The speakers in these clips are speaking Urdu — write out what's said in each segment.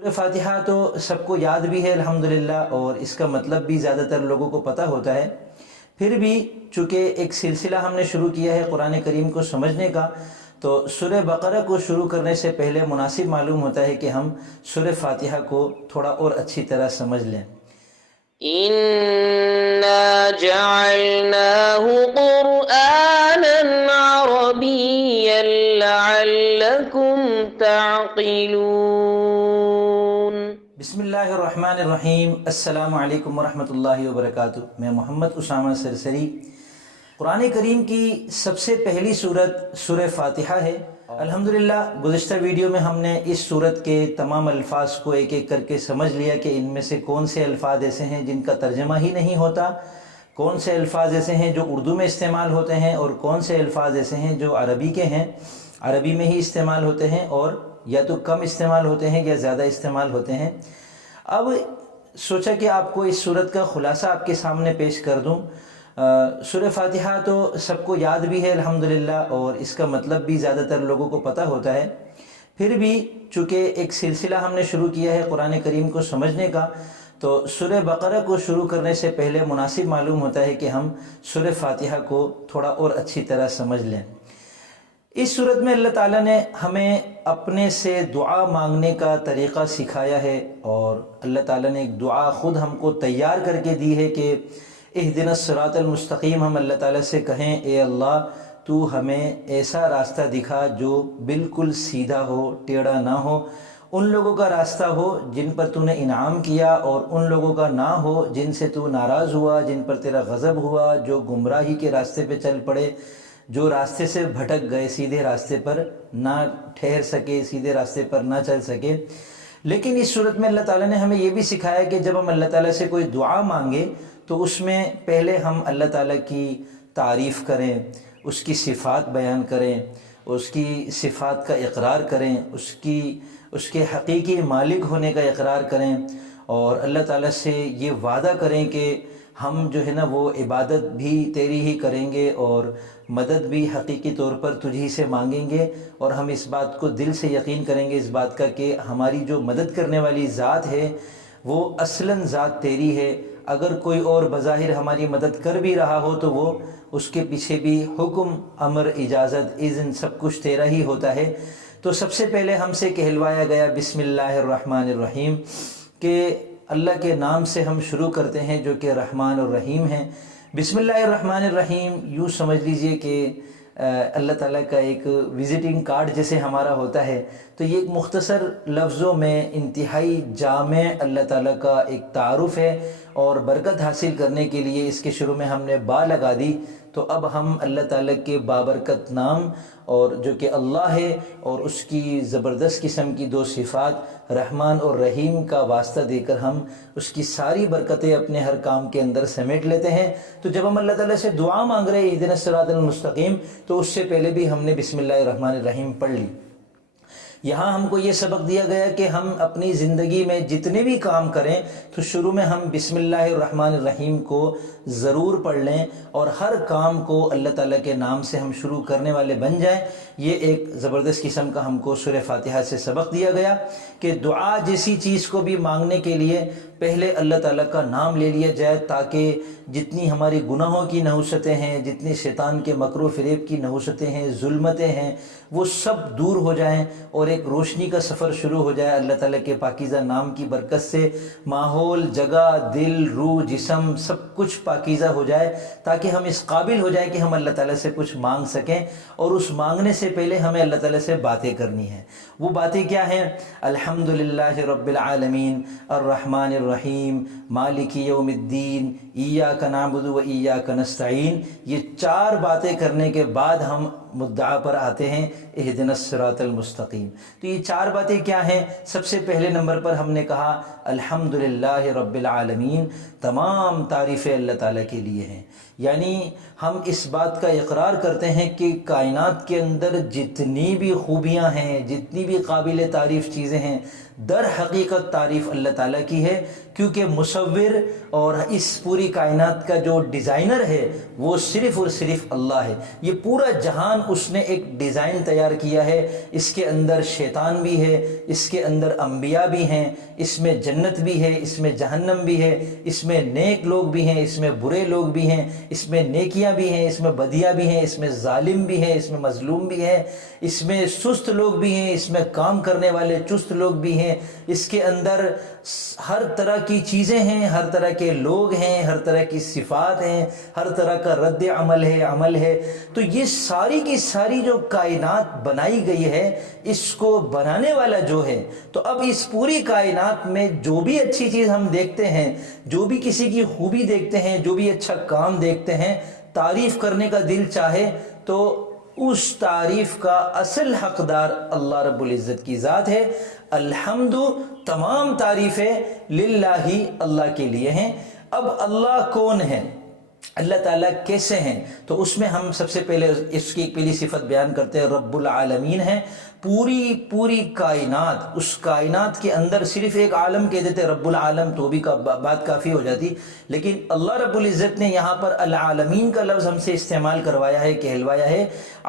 سورہ فاتحہ تو سب کو یاد بھی ہے الحمدللہ، اور اس کا مطلب بھی زیادہ تر لوگوں کو پتہ ہوتا ہے۔ پھر بھی چونکہ ایک سلسلہ ہم نے شروع کیا ہے قرآن کریم کو سمجھنے کا، تو سورہ بقرہ کو شروع کرنے سے پہلے مناسب معلوم ہوتا ہے کہ ہم سورہ فاتحہ کو تھوڑا اور اچھی طرح سمجھ لیں۔ إنا جعلناه قرآنا عربيا لعلكم تعقلون۔ بسم اللہ الرحمن الرحیم۔ السلام علیکم ورحمۃ اللہ وبرکاتہ۔ میں محمد اسامہ سرسری۔ قرآن کریم کی سب سے پہلی سورت سورہ فاتحہ ہے۔ الحمدللہ گزشتہ ویڈیو میں ہم نے اس سورت کے تمام الفاظ کو ایک ایک کر کے سمجھ لیا کہ ان میں سے کون سے الفاظ ایسے ہیں جن کا ترجمہ ہی نہیں ہوتا، کون سے الفاظ ایسے ہیں جو اردو میں استعمال ہوتے ہیں، اور کون سے الفاظ ایسے ہیں جو عربی کے ہیں، عربی میں ہی استعمال ہوتے ہیں، اور یا تو کم استعمال ہوتے ہیں یا زیادہ استعمال ہوتے ہیں۔ اب سوچا کہ آپ کو اس سورت کا خلاصہ آپ کے سامنے پیش کر دوں۔ سورہ فاتحہ تو سب کو یاد بھی ہے الحمدللہ، اور اس کا مطلب بھی زیادہ تر لوگوں کو پتہ ہوتا ہے۔ پھر بھی چونکہ ایک سلسلہ ہم نے شروع کیا ہے قرآن کریم کو سمجھنے کا، تو سورہ بقرہ کو شروع کرنے سے پہلے مناسب معلوم ہوتا ہے کہ ہم سورہ فاتحہ کو تھوڑا اور اچھی طرح سمجھ لیں۔ اس صورت میں اللہ تعالیٰ نے ہمیں اپنے سے دعا مانگنے کا طریقہ سکھایا ہے، اور اللہ تعالیٰ نے ایک دعا خود ہم کو تیار کر کے دی ہے کہ اہدنا الصراط المستقیم، ہم اللہ تعالیٰ سے کہیں اے اللہ تو ہمیں ایسا راستہ دکھا جو بالکل سیدھا ہو، ٹیڑھا نہ ہو، ان لوگوں کا راستہ ہو جن پر تو نے انعام کیا، اور ان لوگوں کا نہ ہو جن سے تو ناراض ہوا، جن پر تیرا غضب ہوا، جو گمراہی کے راستے پہ چل پڑے، جو راستے سے بھٹک گئے، سیدھے راستے پر نہ ٹھہر سکے، سیدھے راستے پر نہ چل سکے۔ لیکن اس صورت میں اللہ تعالیٰ نے ہمیں یہ بھی سکھایا کہ جب ہم اللہ تعالیٰ سے کوئی دعا مانگے تو اس میں پہلے ہم اللہ تعالیٰ کی تعریف کریں، اس کی صفات بیان کریں، اس کی صفات کا اقرار کریں، اس کے حقیقی مالک ہونے کا اقرار کریں، اور اللہ تعالیٰ سے یہ وعدہ کریں کہ ہم جو ہے نا وہ عبادت بھی تیری ہی کریں گے، اور مدد بھی حقیقی طور پر تجھی سے مانگیں گے، اور ہم اس بات کو دل سے یقین کریں گے اس بات کا کہ ہماری جو مدد کرنے والی ذات ہے وہ اصلاً ذات تیری ہے۔ اگر کوئی اور بظاہر ہماری مدد کر بھی رہا ہو تو وہ اس کے پیچھے بھی حکم، امر، اجازت، اذن سب کچھ تیرا ہی ہوتا ہے۔ تو سب سے پہلے ہم سے کہلوایا گیا بسم اللہ الرحمن الرحیم، کہ اللہ کے نام سے ہم شروع کرتے ہیں جو کہ رحمان الرحیم ہیں۔ بسم اللہ الرحمن الرحیم یوں سمجھ لیجئے کہ اللہ تعالیٰ کا ایک وزٹنگ کارڈ جیسے ہمارا ہوتا ہے، تو یہ ایک مختصر لفظوں میں انتہائی جامع اللہ تعالیٰ کا ایک تعارف ہے، اور برکت حاصل کرنے کے لیے اس کے شروع میں ہم نے با لگا دی۔ تو اب ہم اللہ تعالیٰ کے بابرکت نام، اور جو کہ اللہ ہے، اور اس کی زبردست قسم کی دو صفات رحمان اور رحیم کا واسطہ دے کر ہم اس کی ساری برکتیں اپنے ہر کام کے اندر سمیٹ لیتے ہیں۔ تو جب ہم اللہ تعالیٰ سے دعا مانگ رہے ہیں اہدنا الصراط المستقیم، تو اس سے پہلے بھی ہم نے بسم اللہ الرحمن الرحیم پڑھ لی۔ یہاں ہم کو یہ سبق دیا گیا کہ ہم اپنی زندگی میں جتنے بھی کام کریں تو شروع میں ہم بسم اللہ الرحمن الرحیم کو ضرور پڑھ لیں، اور ہر کام کو اللہ تعالیٰ کے نام سے ہم شروع کرنے والے بن جائیں۔ یہ ایک زبردست قسم کا ہم کو سورہ فاتحہ سے سبق دیا گیا کہ دعا جیسی چیز کو بھی مانگنے کے لیے پہلے اللہ تعالیٰ کا نام لے لیا جائے، تاکہ جتنی ہماری گناہوں کی نحوستیں ہیں، جتنی شیطان کے مکر و فریب کی نحوستیں ہیں، ظلمتیں ہیں، وہ سب دور ہو جائیں، اور ایک روشنی کا سفر شروع ہو جائے اللہ تعالیٰ کے پاکیزہ نام کی برکت سے۔ ماحول، جگہ، دل، روح، جسم سب کچھ پاکیزہ ہو جائے، تاکہ ہم اس قابل ہو جائیں کہ ہم اللہ تعالیٰ سے کچھ مانگ سکیں، اور اس مانگنے سے پہلے ہمیں اللہ تعالیٰ سے باتیں کرنی ہیں۔ وہ باتیں کیا ہیں؟ الحمدللہ رب العالمین، الرحمن الرحیم، مالک یوم الدین، ایاک نعبد و ایاک نستعین۔ یہ چار باتیں کرنے کے بعد ہم مدعا پر آتے ہیں اہدنا الصراط المستقیم۔ تو یہ چار باتیں کیا ہیں؟ سب سے پہلے نمبر پر ہم نے کہا الحمدللہ رب العالمین، تمام تعریفیں اللہ تعالیٰ کے لیے ہیں۔ یعنی ہم اس بات کا اقرار کرتے ہیں کہ کائنات کے اندر جتنی بھی خوبیاں ہیں، جتنی بھی قابل تعریف چیزیں ہیں، در حقیقت تعریف اللہ تعالیٰ کی ہے، کیونکہ مصور اور اس پوری کائنات کا جو ڈیزائنر ہے وہ صرف اور صرف اللہ ہے۔ یہ پورا جہان اس نے ایک ڈیزائن تیار کیا ہے، اس کے اندر شیطان بھی ہے، اس کے اندر انبیاء بھی ہیں، اس میں جنت بھی ہے، اس میں جہنم بھی ہے، اس میں نیک لوگ بھی ہیں، اس میں برے لوگ بھی ہیں، اس میں نیکیاں بھی ہیں، اس میں بدیاں بھی ہیں، اس میں ظالم بھی ہیں، اس میں مظلوم بھی ہیں، اس میں سست لوگ بھی ہیں، اس میں کام کرنے والے چست لوگ بھی ہیں، اس کے اندر ہر طرح کی چیزیں ہیں، ہر طرح کے لوگ ہیں، ہر طرح کی صفات ہیں، ہر طرح کا رد عمل ہے۔ تو یہ ساری کی ساری جو کائنات بنائی گئی ہے، اس کو بنانے والا جو ہے، تو اب اس پوری کائنات میں جو بھی اچھی چیز ہم دیکھتے ہیں، جو بھی کسی کی خوبی دیکھتے ہیں، جو بھی اچھا کام دیکھتے ہیں، تعریف کرنے کا دل چاہے تو اس تعریف کا اصل حقدار اللہ رب العزت کی ذات ہے۔ الحمد، تمام تعریفیں للہ، اللہ کے لیے ہیں۔ اب اللہ کون ہے، اللہ تعالیٰ کیسے ہیں، تو اس میں ہم سب سے پہلے اس کی پہلی صفت بیان کرتے ہیں، رب العالمین ہے۔ پوری کائنات، اس کائنات کے اندر صرف ایک عالم کہہ دیتے رب العالم تو بھی بات کافی ہو جاتی، لیکن اللہ رب العزت نے یہاں پر العالمین کا لفظ ہم سے استعمال کروایا ہے، کہلوایا ہے۔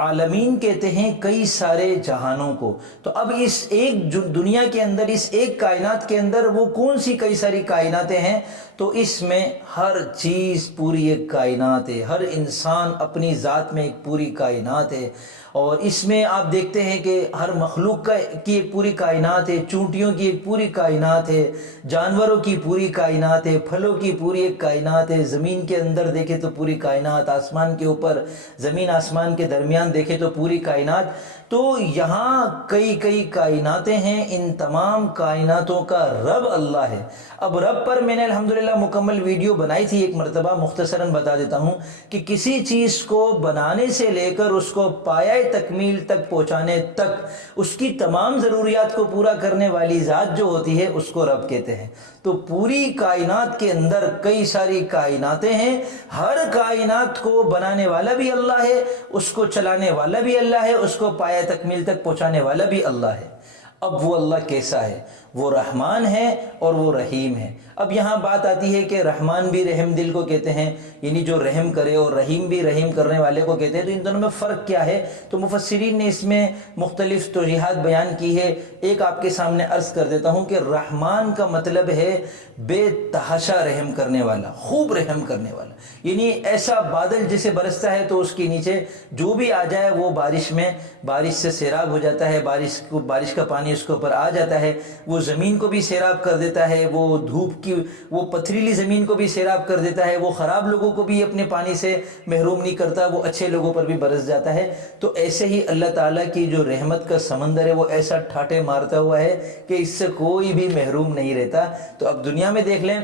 عالمین کہتے ہیں کئی سارے جہانوں کو۔ تو اب اس ایک دنیا کے اندر، اس ایک کائنات کے اندر وہ کون سی کئی ساری کائناتیں ہیں، تو اس میں ہر چیز پوری ایک کائنات ہے، ہر انسان اپنی ذات میں ایک پوری کائنات ہے، اور اس میں آپ دیکھتے ہیں کہ ہر مخلوق کی ایک پوری کائنات ہے، چونٹیوں کی ایک پوری کائنات ہے، جانوروں کی پوری کائنات ہے، پھلوں کی پوری ایک کائنات ہے، زمین کے اندر دیکھے تو پوری کائنات، آسمان کے اوپر، زمین آسمان کے درمیان دیکھے تو پوری کائنات۔ تو یہاں کئی کائناتیں ہیں، ان تمام کائناتوں کا رب اللہ ہے۔ اب رب پر میں نے الحمدللہ مکمل ویڈیو بنائی تھی، ایک مرتبہ مختصراً بتا دیتا ہوں کہ کسی چیز کو بنانے سے لے کر اس کو پایہ تکمیل تک پہنچانے تک اس کی تمام ضروریات کو پورا کرنے والی ذات جو ہوتی ہے اس کو رب کہتے ہیں۔ تو پوری کائنات کے اندر کئی ساری کائناتیں ہیں، ہر کائنات کو بنانے والا بھی اللہ ہے، اس کو چلانے والا بھی اللہ ہے، اس کو پایہ تکمیل تک پہنچانے والا بھی اللہ ہے۔ اب وہ اللہ کیسا ہے؟ وہ رحمان ہے اور وہ رحیم ہے۔ اب یہاں بات آتی ہے کہ رحمان بھی رحم دل کو کہتے ہیں، یعنی جو رحم کرے، اور رحیم بھی رحیم کرنے والے کو کہتے ہیں، تو ان دونوں میں فرق کیا ہے؟ تو مفسرین نے اس میں مختلف توضیحات بیان کی ہے۔ ایک آپ کے سامنے عرض کر دیتا ہوں کہ رحمان کا مطلب ہے بے تحاشا رحم کرنے والا، خوب رحم کرنے والا، یعنی ایسا بادل جسے برستا ہے تو اس کے نیچے جو بھی آ جائے وہ بارش سے سیراب ہو جاتا ہے، بارش کا پانی اس کے اوپر آ جاتا ہے، وہ زمین کو بھی سیراب کر دیتا ہے، وہ دھوپ کی وہ پتھریلی زمین کو بھی سیراب کر دیتا ہے، وہ خراب لوگوں کو بھی اپنے پانی سے محروم نہیں کرتا، وہ اچھے لوگوں پر بھی برس جاتا ہے۔ تو ایسے ہی اللہ تعالیٰ کی جو رحمت کا سمندر ہے وہ ایسا ٹھاٹے مارتا ہوا ہے کہ اس سے کوئی بھی محروم نہیں رہتا۔ تو اب دنیا میں دیکھ لیں،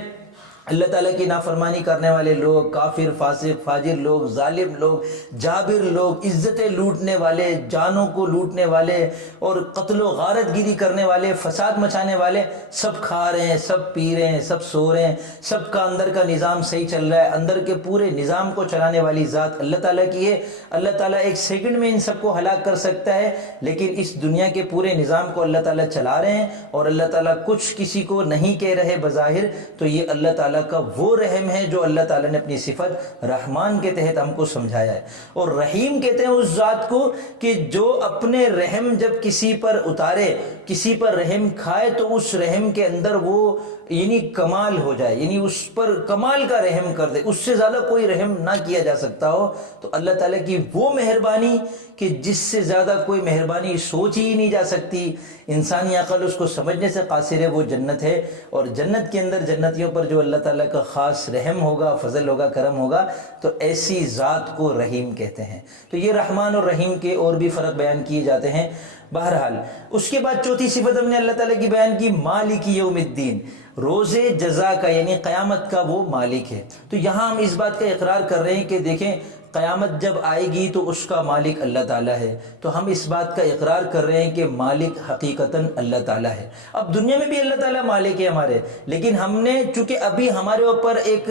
اللہ تعالیٰ کی نافرمانی کرنے والے لوگ، کافر، فاسق، فاجر لوگ، ظالم لوگ، جابر لوگ، عزتیں لوٹنے والے، جانوں کو لوٹنے والے اور قتل و غارت گیری کرنے والے، فساد مچانے والے، سب کھا رہے ہیں، سب پی رہے ہیں، سب سو رہے ہیں، سب کا اندر کا نظام صحیح چل رہا ہے۔ اندر کے پورے نظام کو چلانے والی ذات اللہ تعالیٰ کی ہے۔ اللہ تعالیٰ ایک سیکنڈ میں ان سب کو ہلاک کر سکتا ہے، لیکن اس دنیا کے پورے نظام کو اللہ تعالیٰ چلا رہے ہیں، اور اللہ تعالیٰ کچھ کسی کو نہیں کہہ رہے بظاہر۔ تو یہ اللہ تعالیٰ کا وہ رحم ہے جو اللہ تعالیٰ نے اپنی صفت رحمان کے تحت ہم کو سمجھایا ہے۔ اور رحیم کہتے ہیں اس ذات کو کہ جو اپنے رحم جب کسی پر اتارے، کسی پر رحم کھائے، تو اس رحم کے اندر وہ یعنی کمال ہو جائے، یعنی اس پر کمال کا رحم کر دے، اس سے زیادہ کوئی رحم نہ کیا جا سکتا ہو۔ تو اللہ تعالیٰ کی وہ مہربانی کہ جس سے زیادہ کوئی مہربانی سوچ ہی نہیں جا سکتی، انسانی عقل اس کو سمجھنے سے قاصر ہے، وہ جنت ہے۔ اور جنت کے اندر جنتیوں پر جو اللہ تعالیٰ کا خاص رحم ہوگا، فضل ہوگا، کرم ہوگا، تو ایسی ذات کو رحیم کہتے ہیں۔ تو یہ رحمان اور رحیم کے اور بھی فرق بیان کیے جاتے ہیں۔ بہرحال اس کے بعد چوتھی صفت ہم نے اللہ تعالیٰ کی بیان کی، مالک یوم الدین، روز جزا کا، یعنی قیامت کا وہ مالک ہے۔ تو یہاں ہم اس بات کا اقرار کر رہے ہیں کہ دیکھیں قیامت جب آئے گی تو اس کا مالک اللہ تعالیٰ ہے، تو ہم اس بات کا اقرار کر رہے ہیں کہ مالک حقیقتاً اللہ تعالیٰ ہے۔ اب دنیا میں بھی اللہ تعالیٰ مالک ہے ہمارے، لیکن ہم نے چونکہ ابھی ہمارے اوپر ایک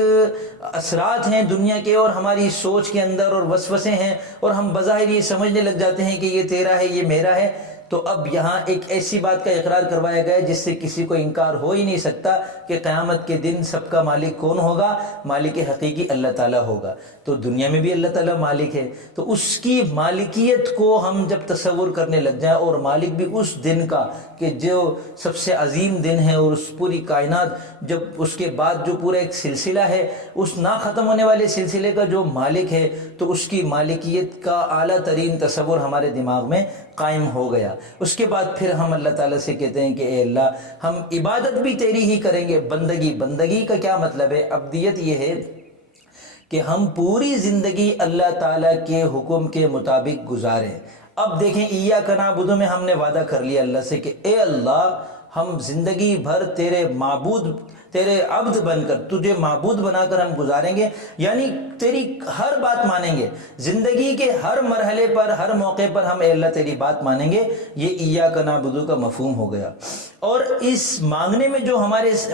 اثرات ہیں دنیا کے اور ہماری سوچ کے اندر اور وسوسے ہیں، اور ہم بظاہر یہ سمجھنے لگ جاتے ہیں کہ یہ تیرا ہے، یہ میرا ہے، تو اب یہاں ایک ایسی بات کا اقرار کروایا گیا ہے جس سے کسی کو انکار ہو ہی نہیں سکتا کہ قیامت کے دن سب کا مالک کون ہوگا؟ مالک حقیقی اللہ تعالیٰ ہوگا۔ تو دنیا میں بھی اللہ تعالیٰ مالک ہے، تو اس کی مالکیت کو ہم جب تصور کرنے لگ جائیں، اور مالک بھی اس دن کا کہ جو سب سے عظیم دن ہے، اور اس پوری کائنات جب اس کے بعد جو پورا ایک سلسلہ ہے، اس نہ ختم ہونے والے سلسلے کا جو مالک ہے، تو اس کی مالکیت کا اعلیٰ ترین تصور ہمارے دماغ میں قائم ہو گیا۔ اس کے بعد پھر ہم اللہ تعالیٰ سے کہتے ہیں کہ اے اللہ، ہم عبادت بھی تیری ہی کریں گے۔ بندگی کا کیا مطلب ہے؟ عبدیت یہ ہے کہ ہم پوری زندگی اللہ تعالیٰ کے حکم کے مطابق گزاریں۔ اب دیکھیں، ایاک نعبد میں ہم نے وعدہ کر لیا اللہ سے کہ اے اللہ، ہم زندگی بھر تیرے معبود، تیرے عبد بن کر، تجھے معبود بنا کر ہم گزاریں گے، یعنی تیری ہر بات مانیں گے، زندگی کے ہر مرحلے پر، ہر موقع پر ہم اے اللہ تیری بات مانیں گے۔ یہ ایاک نعبد کا مفہوم ہو گیا۔ اور اس مانگنے میں جو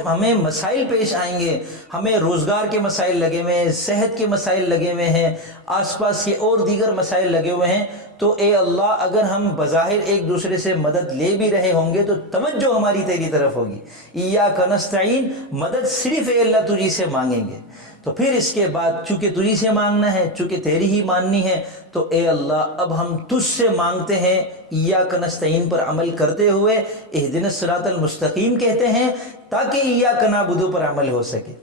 ہمیں مسائل پیش آئیں گے، ہمیں روزگار کے مسائل لگے ہوئے ہیں، صحت کے مسائل لگے ہوئے ہیں، آس پاس کے اور دیگر مسائل لگے ہوئے ہیں، تو اے اللہ، اگر ہم بظاہر ایک دوسرے سے مدد لے بھی رہے ہوں گے تو توجہ ہماری تیری طرف ہوگی۔ ایاک نستعین، مدد صرف اے اللہ تجھی سے مانگیں گے۔ تو پھر اس کے بعد چونکہ تجھی سے مانگنا ہے، چونکہ تیری ہی ماننی ہے، تو اے اللہ اب ہم تجھ سے مانگتے ہیں، ایاک نستعین پر عمل کرتے ہوئے اہدنا الصراط المستقیم کہتے ہیں تاکہ ایاک نعبد پر عمل ہو سکے۔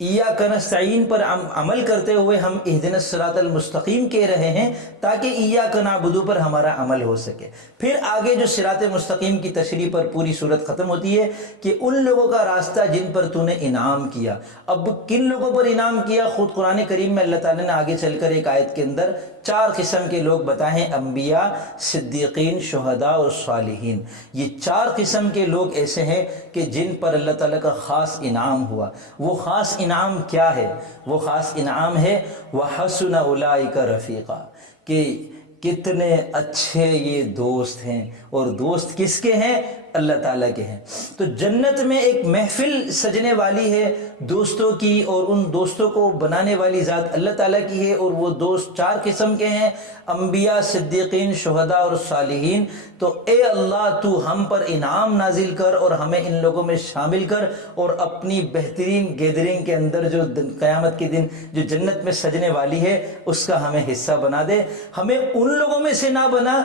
ایاک نستعین پر عمل کرتے ہوئے ہم اہدنا الصراط المستقیم کہہ رہے ہیں تاکہ ایاک نعبد پر ہمارا عمل ہو سکے۔ پھر آگے جو صراط مستقیم کی تشریح پر پوری صورت ختم ہوتی ہے کہ ان لوگوں کا راستہ جن پر تو نے انعام کیا۔ اب کن لوگوں پر انعام کیا؟ خود قرآن کریم میں اللہ تعالیٰ نے آگے چل کر ایک آیت کے اندر 4 قسم کے لوگ بتائیں، انبیاء، صدیقین، شہداء اور صالحین۔ یہ 4 قسم کے لوگ ایسے ہیں کہ جن پر اللہ تعالیٰ کا خاص انعام ہوا۔ وہ خاص انعام کیا ہے؟ وہ خاص انعام ہے وَحَسُنَ أُولَٰئِكَ رَفِيقًا، کہ کتنے اچھے یہ دوست ہیں، اور دوست کس کے ہیں؟ اللہ تعالیٰ کے ہیں۔ تو جنت میں ایک محفل سجنے والی ہے دوستوں کی، اور ان دوستوں کو بنانے والی ذات اللہ تعالیٰ کی ہے، اور وہ دوست 4 قسم کے ہیں، انبیاء، صدیقین، شہداء اور صالحین۔ تو اے اللہ، تو ہم پر انعام نازل کر اور ہمیں ان لوگوں میں شامل کر، اور اپنی بہترین گیدرنگ کے اندر جو قیامت کے دن جو جنت میں سجنے والی ہے اس کا ہمیں حصہ بنا دے۔ ہمیں ان لوگوں میں سے نہ بنا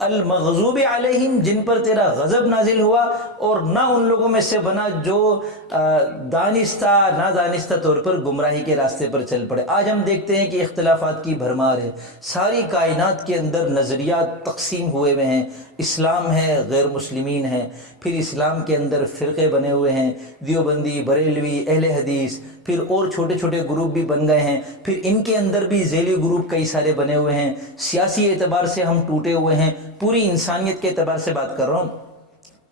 المغضوب علیہم، جن پر تیرا غضب نازل ہوا، اور نہ ان لوگوں میں سے بنا جو دانستہ نادانستہ طور پر گمراہی کے راستے پر چل پڑے۔ آج ہم دیکھتے ہیں کہ اختلافات کی بھرمار ہے، ساری کائنات کے اندر نظریات تقسیم ہوئے ہوئے ہیں، اسلام ہے، غیر مسلمین ہیں، پھر اسلام کے اندر فرقے بنے ہوئے ہیں، دیوبندی، بریلوی، اہل حدیث، پھر اور چھوٹے چھوٹے گروپ بھی بن گئے ہیں، پھر ان کے اندر بھی ذیلی گروپ کئی سارے بنے ہوئے ہیں۔ سیاسی اعتبار سے ہم ٹوٹے ہوئے ہیں، پوری انسانیت کے اعتبار سے بات کر رہا ہوں۔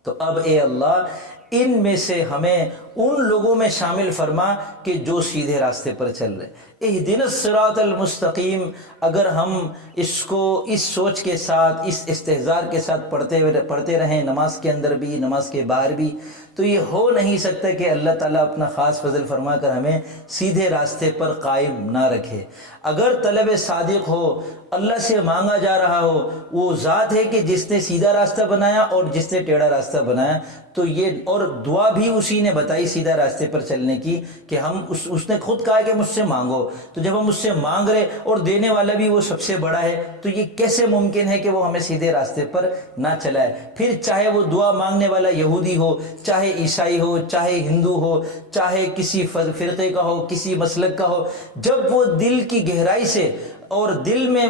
تو اب اے اللہ، ان میں سے ہمیں ان لوگوں میں شامل فرما کہ جو سیدھے راستے پر چل رہے۔ اہدنا الصراط المستقیم، اگر ہم اس کو اس سوچ کے ساتھ، اس استحضار کے ساتھ پڑھتے رہیں، نماز کے اندر بھی، نماز کے باہر بھی، تو یہ ہو نہیں سکتا کہ اللہ تعالیٰ اپنا خاص فضل فرما کر ہمیں سیدھے راستے پر قائم نہ رکھے۔ اگر طلب صادق ہو، اللہ سے مانگا جا رہا ہو، وہ ذات ہے کہ جس نے سیدھا راستہ بنایا اور جس نے ٹیڑھا راستہ بنایا، تو یہ، اور دعا بھی اسی نے بتائی سیدھا راستے پر چلنے کی، کہ ہم اس نے خود کہا کہ مجھ سے مانگو، تو جب ہم اس سے مانگ رہے اور دینے والا بھی وہ سب سے بڑا ہے، تو یہ کیسے ممکن ہے کہ وہ ہمیں سیدھے راستے پر نہ چلائے؟ پھر چاہے وہ دعا مانگنے والا یہودی ہو، چاہے عیسائی ہو، چاہے ہندو ہو، چاہے کسی فرقے کا ہو، کسی مسلک کا ہو، جب وہ دل کی گہرائی سے اور دل میں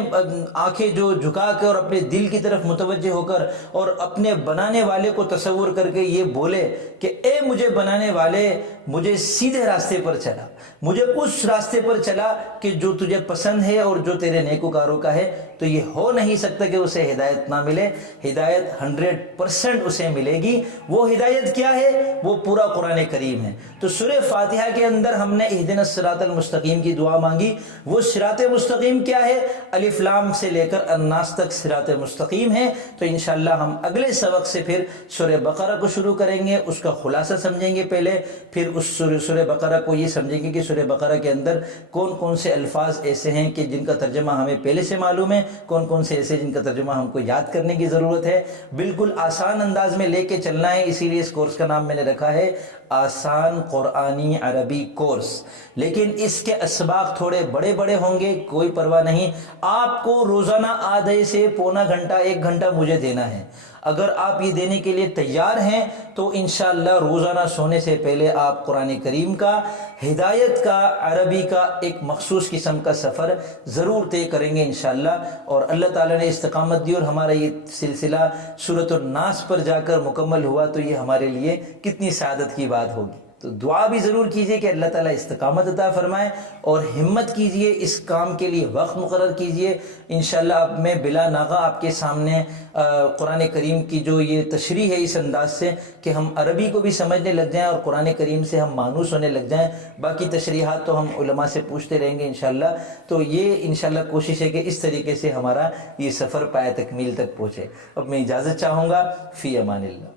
آنکھیں جو جھکا کر اور اپنے دل کی طرف متوجہ ہو کر اور اپنے بنانے والے کو تصور کر کے یہ بولے کہ اے مجھے بنانے والے، مجھے سیدھے راستے پر چلا، مجھے اس راستے پر چلا کہ جو تجھے پسند ہے اور جو تیرے نیکوکاروں کا ہے، تو یہ ہو نہیں سکتا کہ اسے ہدایت نہ ملے۔ ہدایت 100% اسے ملے گی۔ وہ ہدایت کیا ہے؟ وہ پورا قرآن کریم ہے۔ تو سورہ فاتحہ کے اندر ہم نے اہدنا الصراط المستقیم کی دعا مانگی۔ وہ صراط مستقیم کیا ہے؟ الف لام سے لے کر الناس تک صراط مستقیم ہے۔ تو انشاءاللہ ہم اگلے سبق سے پھر سورہ بقرہ کو شروع کریں گے، اس کا خلاصہ سمجھیں گے پہلے، پھر اس سورہ بقرہ کو یہ سمجھیں گے کہ سورہ بقرہ کے اندر کون کون سے الفاظ ایسے ہیں کہ جن کا ترجمہ ہمیں پہلے سے معلوم ہے، کون کون سے ایسے جن کا ترجمہ ہم کو یاد کرنے کی ضرورت ہے۔ بالکل آسان انداز میں لے کے چلنا ہے، اسی لیے اس کورس کا نام میں نے رکھا ہے آسان قرآنی عربی کورس۔ لیکن اس کے اسباق تھوڑے بڑے بڑے ہوں گے، کوئی پرواہ نہیں۔ آپ کو روزانہ آدھے سے پونا گھنٹہ 1 گھنٹہ مجھے دینا ہے۔ اگر آپ یہ دینے کے لیے تیار ہیں تو انشاءاللہ روزانہ سونے سے پہلے آپ قرآن کریم کا، ہدایت کا، عربی کا ایک مخصوص قسم کا سفر ضرور طے کریں گے انشاءاللہ۔ اور اللہ تعالیٰ نے استقامت دی اور ہمارا یہ سلسلہ سورۃ الناس پر جا کر مکمل ہوا، تو یہ ہمارے لیے کتنی سعادت کی بات ہوگی۔ تو دعا بھی ضرور کیجئے کہ اللہ تعالیٰ استقامت عطا فرمائے، اور ہمت کیجئے، اس کام کے لیے وقت مقرر کیجئے۔ انشاءاللہ اب میں بلا ناغہ آپ کے سامنے قرآن کریم کی جو یہ تشریح ہے اس انداز سے کہ ہم عربی کو بھی سمجھنے لگ جائیں اور قرآن کریم سے ہم مانوس ہونے لگ جائیں۔ باقی تشریحات تو ہم علماء سے پوچھتے رہیں گے انشاءاللہ۔ تو یہ انشاءاللہ کوشش ہے کہ اس طریقے سے ہمارا یہ سفر پایہ تکمیل تک پہنچے۔ اب میں اجازت چاہوں گا، فی امان اللہ۔